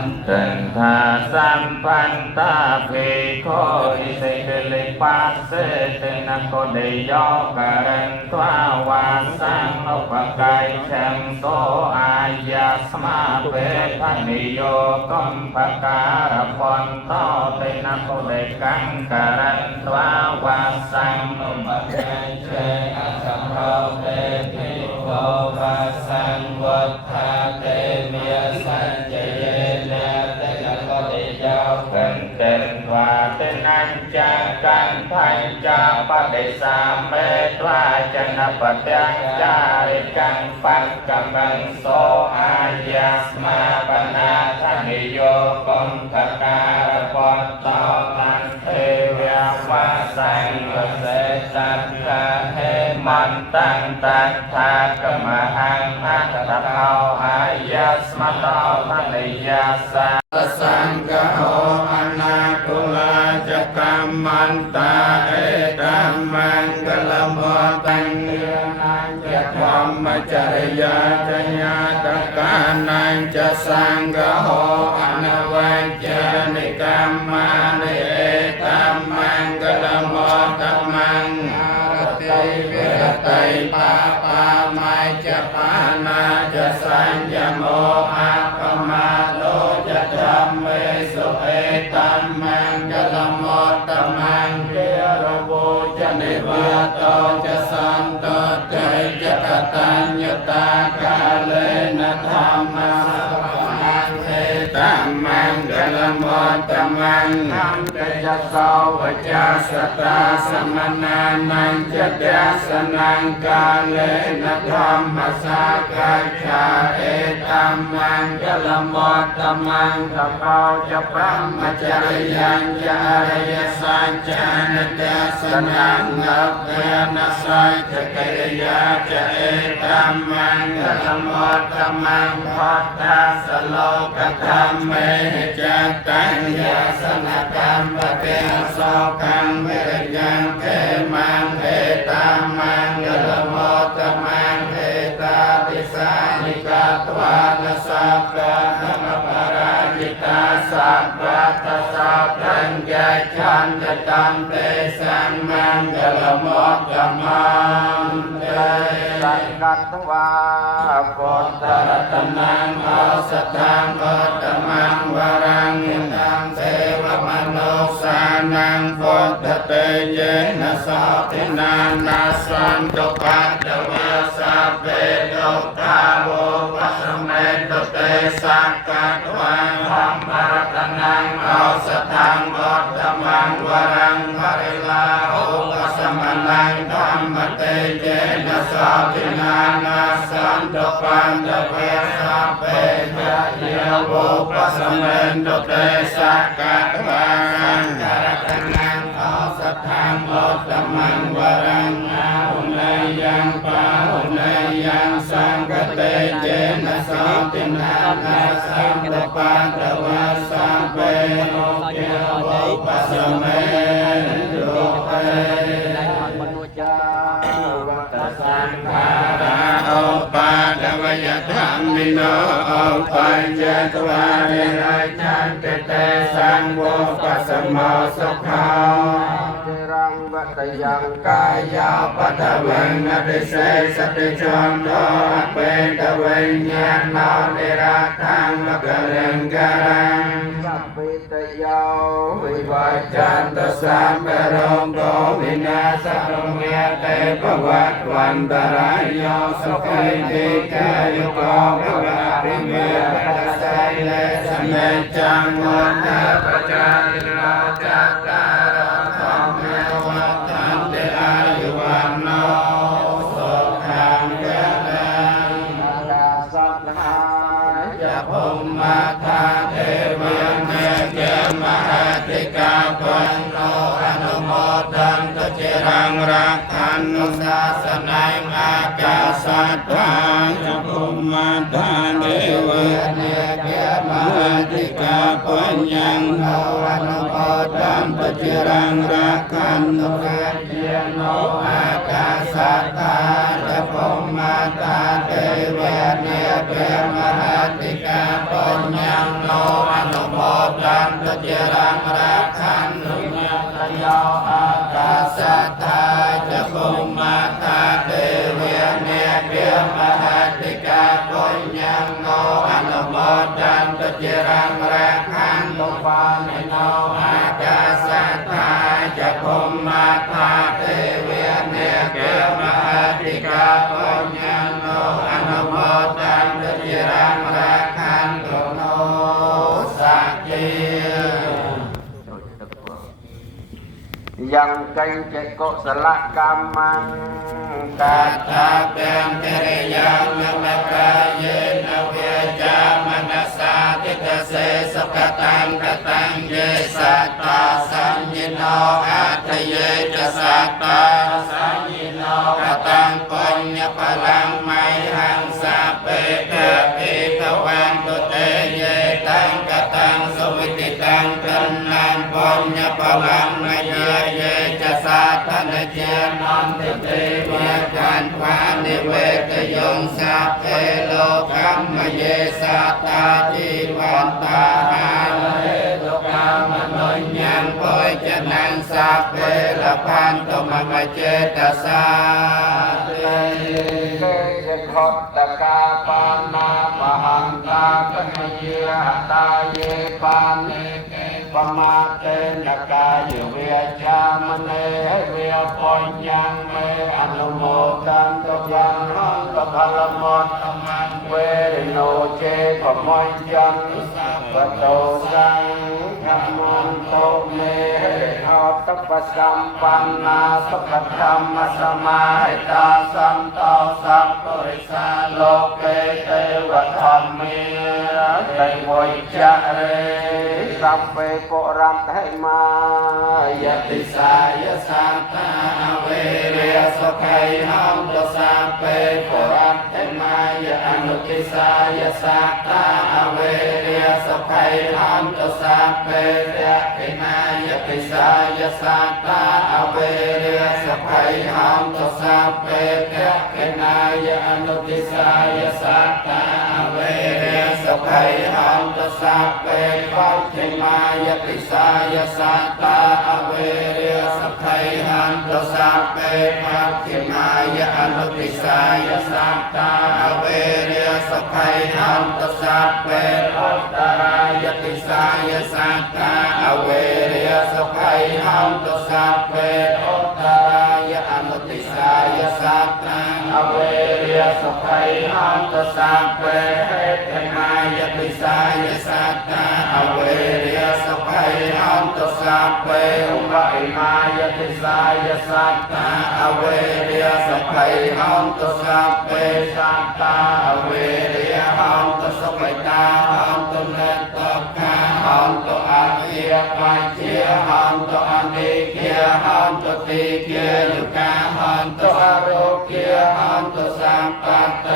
នទិដ្ឋាសម្បន្តាភិក្ខុឥសិកិលិបាសេតេនកោដេយោករេត្វាវាសង្ឃឧបកាយឆន្ទោអាយាស្មាបេធនិយោកំភការពន្តោតេនកោដេកង្ករេត្វាវាសង្ឃឧបកាយឆេអសភោតេភិក្ខុវាសង្ឃវត្ថាតេមេសញ្ញយេកੰវ៉ាតេនញ្ចាកੰថញ្ចាបដិសាមេត្វាចនបទាំងចារិកੰបង្កម្មੰសោអាយាស្មាបណាធនិយោកំភការពតោមន្ទេវវាស័យវសេតកាហេមន្តੰតថាកម្មហੰអតតោអាយាស្មតោធនិយាសាសង្ឃោអនាគុលាចកម្មន្តាអេតមង្គលមតੰអញ្ញធម្មចរិយាចញ្ញាតកានាញ្ចសង្ឃោអនវញ្ចនិកម្មមានិអេតមង្គលមតមង្រតិវិរតិបាបាមច្ឆបានាចសញ្ញមោអបមាโลចធម្មេសុអេតមង្គលមតមង្ឃេរវោចនិវតោចសន្តតេចកតញ្ញតាកាលេនធម្មសង្ឃេតមង្គលមតមង្ឃអន្តយសោវចាសតាសមណានាញ្ចទេសនង្កាលេនធម្មសាកាឆាអេតមង្គលមតមង្ឃកោចប្រមចរិយាញ្ចរិយសញ្ចានទេសនង្កភេនសច្ចកិរិយាចអេតមង្គលមតមង្ឃផតតាសលោកធម្មេចតញ្ញសនកម្មបតេសោកម្មវិរិយង្កេមង្ឃេតមង្គលមតមង្ឃេតាទិសានិកតវានសព្វធម្មបរាជិតាសព្វតសោតញ្ញឆន្ទតំទេសង្មង្គលមតមង្ឃេសកតវាពុទ្ធរតនាងអសតាំអតមង្វរੰតាំទេវមនោសានាងពុទ្ធតេយេនសោតិនានាសន្តបតវេសាវេតុកាវោបសមេតតេសកតវាធម្មរតនាងអសតាំអតមង្វរੰហរិលាឧបសមនាងធម្មតេយេនសោតិនានាសន្តបតវេសាវេតយាវោបសមេតតេសកតវារតនាងអសតាំអតមង្វរੰអាหุនយ៉ាងបាหุនយ៉ាងសង្កតេយេនសោតិនានាសន្តបតវេសាវេយាវោបសមេតតេសង្ខារាឧបาทវយធម្មិโนឧបញ្ញតវារិរាចន្តិតេសង្ឃោបសមោសុខោ រងវ ตยังกายาปัตวังอติเสสติชนโตเป็นกเวญญาณาเนราทังมะกะเรงกะรังสัพพิตยาวิวัจจันตสัมปะโรโกวินาศโรเมเตภวัตวันตรายโยสุขิติกายุโกภวะริเมตัสสะเลสเมจังมุนนะปัจจานิโรจัตตารธรรมเมวัฏันติอายุวันโนสุขังเกลังนาดาสัพพายะภูมิมาทาเทวีเมเกมหาติกาปันโนอนุโมทันตจิรังรักขันตุศาสนัยมากาสัตถาจะภูมิมาทาเทวีเมเกมหาติกาปัญญังโนอนุโมทันตจิรังรักขันตุเกียโนอากาสัตถาจะภูมิมาทาเทวีเมเกมหาติกาปัญญังโนอนุโมทันตจิรังรักขันตุโยอากาสัตถาจะภูมิมาทาเทวีเมเกมหาติกาปัญญังโนอนุโมทันตจิรังรักขันตุปานิโนอากาสัตถาจะภูมิมาทาเทวีเมเกมหาติกาปัญญังโนอนุโมทันตจิรังรักขันตุโนสัจเจยังกัญจกุศลกรรมังตัทธาเปมเทริยังมะกายเยนเวจามนัสสาติเตเสสกตังกตังเยสัตตาสัญญิโนอัตเยจะสัตตาสัญญิโนกตังปัญญพลังไมหังสัพเพเกปิตวันตุเตเยตังกตังสวิติตังกัณนังปัญญพลังไมเยจะสัตตนเจนันติเตเวกันวานิเวกยงสัพเพโลกัมมเยสัตตาจีวันตาหาเลโลกามนุญญังโพจนังสัพเพละพันตุมมเจตสาเตยขอบตะกาปานาปหันตาปนิยตาเยปานิปมาเตนะกายเวชามเนเวปัญญังเมอนุโมทันตยังหังตพลมตมังเวริโนเจขมอยจันปโตสังธรรมันโตเมหะตัปสัมปันนาสัพธรรมสมาหิตาสัมโตสัมปุริสาโลเกเตวะธรรมเมไตโวยจะเรสัพเพปุรันเทมายติสายสัตตาเวเรสขัยหัมตสัพเพปุรันเทมายอนุติสายสัตตาเวเรสขัยหัมตสัพเพเรตินายติสายสัตตาเวเรสขัยหัมตสัพเพเรตินายอนุติสายสัตตาเวเรสขัยหัมตสัพเพปัจฉิมายติสายสัตตาเวเรสขัยหัมตสัพเพปัจฉิมายอนุติสายสัตตาเวเรสขัยหัมตสัพเพอุตตรายติสายสัตตาเวเรสขัยหัมตสัพเพอุตตรายอนุติสายสัตตาเวเรสขัยหัมตสัพเพเหตุมายติสายสัตตาเวเรสขัยหัมตสัพเพอุปอิมายติสายสัตตาเวเรสขัยหัมตสัพเพสัตตาเวเรหัมตสัพพตาหัมตเนตกะหัมตอาเคียปัจเจหัมตอนิเคียหัมตติเคียยุกะหัมตอโรเคียหัมตสัมปัตเต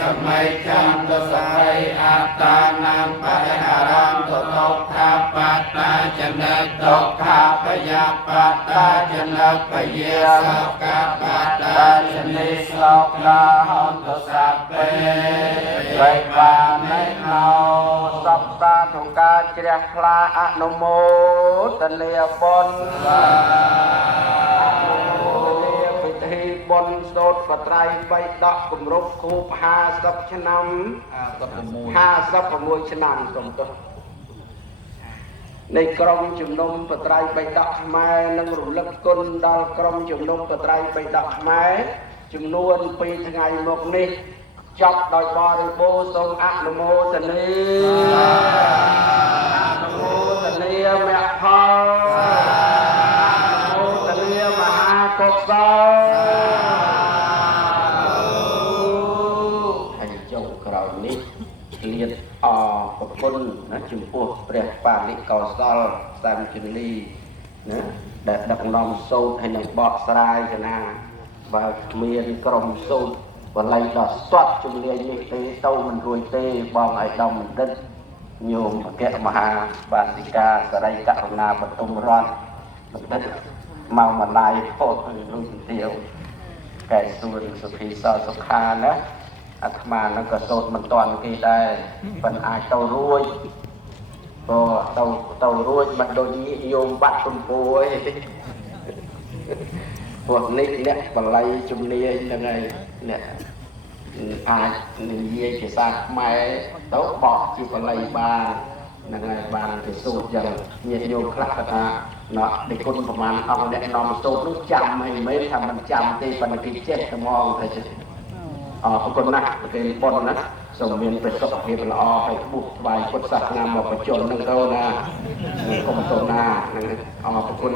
สมัยจันตสัยอัตตานังปะหารังตุตกขาปัตตาจนะตกขาปยาปัตตาจนะปเยสกะปัตตาจนิสกนาหัมตสัพเพไตรปานิโนสัพพะทุกาเจริญพลาอนุโมทเนียบน បត្រៃបីដកគម្រប់គូប50ឆ្នាំ56ឆ្នាំសូមទោសនៃក្រុមជំនុំបត្រៃបីដកខ្មែរនឹងរំលឹកគុណដល់ក្រុមជំនុំបត្រៃបីដកខ្មែរចំនួន2ថ្ងៃមកនេះចប់ដោយបរិបូរណ៍សូមអនុមោទនាអនុមោទនាមគ្គផលអនុមោទនាមហាកុសលហើយចុងក្រោយនេះឆ្លៀតអរគុណណាចំពោះព្រះបាទនិកោសលសាមជលីណាដែលដឹកនាំសូត្រហើយនឹងបកស្រាយកណាបើគ្មានក្រុមសូត្របល័យដល់ស្ទាត់ជំនាញនេះទេទៅមិនរួចទេបងឯកឧត្តមបណ្ឌិតញោមអគ្គមហាបាទសិកាសរិយករុណាបតុមរដ្ឋបណ្ឌិតមកម្លាយផុតរួចទៀវកែសួនសុភីសសុខាណាអាត្មានឹងក៏សូត្រមិនតាន់គេដែរប៉ុន្តែអាចទៅរួចក៏ទៅរួចមិនដូចញោមបាត់ទំពួយពួកនេះអ្នកបល័យជំនាញហ្នឹងហើយអ្នកអាចនិយាយភាសាខ្មែរទៅបកជាបល័យបានហ្នឹងហើយបានទៅសូត្រយ៉ាងញាតិញោមខ្លះថាណោះដឹកគុណប្រមាណអង្គអ្នកនាំសូត្រនោះចាំហើយមិនថាមិនចាំទេប៉ុន្តែគេចេះតែមកតែចេះអរគុណណាស់គេប៉ុនណាសូមមានប្រសិទ្ធភាពល្អហើយក្បួសថ្វាយពុទ្ធសាសនាមកបញ្ចុលនឹងទៅណាគុំសូណាអរគុណ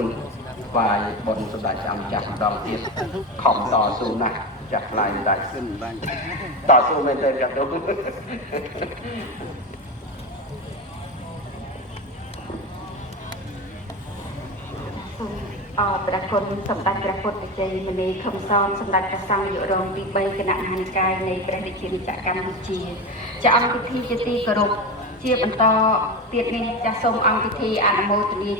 ថ្វាយបុណ្យសម្ដេចអង្គចាស់ម្ដងទៀតខំតស៊ូណាស់ចាស់ខ្លាយមិនដាច់តស៊ូមែនទេចាស់ទុំព្រះគុណសម្ដេចព្រះពុទ្ធជ័យមនីខំសនសម្ដេចព្រះសង្ឃនាយករងទី3គណៈមហានិកាយនៃព្រះរាជាណាចក្រកម្ពុជាចាអង្គពិធីជាទីគោរពជាបន្តទៀតនេះចាសសូមអង្គពិធីអនុមោទនា